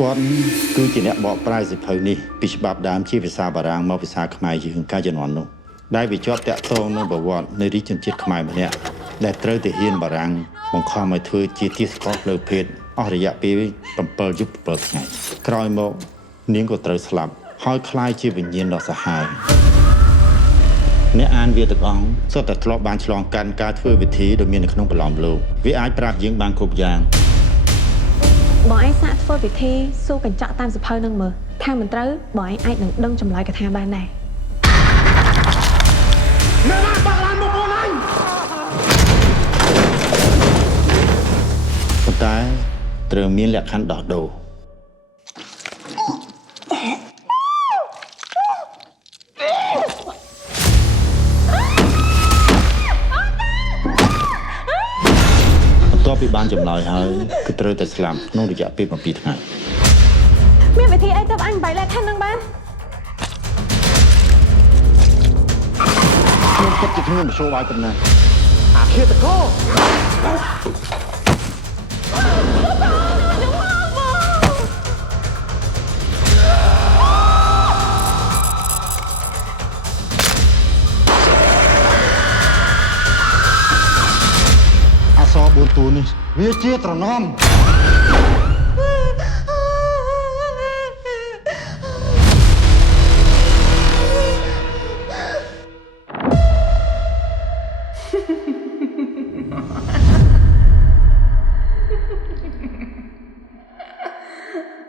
គាត់គឺជាអ្នកបកប្រែសិភៅនេះពីច្បាប់ដើមជាភាសាបារាំងមកភាសាខ្មែរយើងកាលជំនាន់នោះដែលវាជាប់តាក់ទងនឹងប្រវត្តិនៃរាជជនជាតិខ្មែរម្នាក់ដែលត្រូវទៅហ៊ានបារាំងបង្ខំឲ្យធ្វើជាទាសករផ្លូវភេទអស់រយៈពេល7 យប់7 ថ្ងៃក្រោយមកនាងក៏ត្រូវស្លាប់ហើយคล้ายជាវិញ្ញាណដ៏សាហាវអ្នកអានវាទាំងអង្គសុទ្ធតែធ្លាប់បានឆ្លងកាត់ការធ្វើវិធីដ៏មាននៅក្នុងប្រឡំលោកវាអាចប្រាប់យើងបានគ្រប់យ៉ាងបងឯងសាកធ្វើពិធីសួរកញ្ចក់តាមសភៅនឹងមើលថាមិនត្រូវបងឯងអាចនឹងដឹងចម្លើយកថាបានដែរនៅណាបាក់ឡានមកបងឯងប៉ុន្តែត្រូវមានលក្ខខណ្ឌដោះដូរពីបានចម្លើយហើយគឺត្រូវតែស្លាប់ក្នុងរយៈពេល7 ថ្ងៃមានវិធីអីទៅអញបែកលក្ខខណ្ឌនឹងបានខ្ញុំគិតជាខ្ញុំមធ្យោបាយប៉ុណ្ណាអាឃាតករ4 តួនេះវាជាត្រណម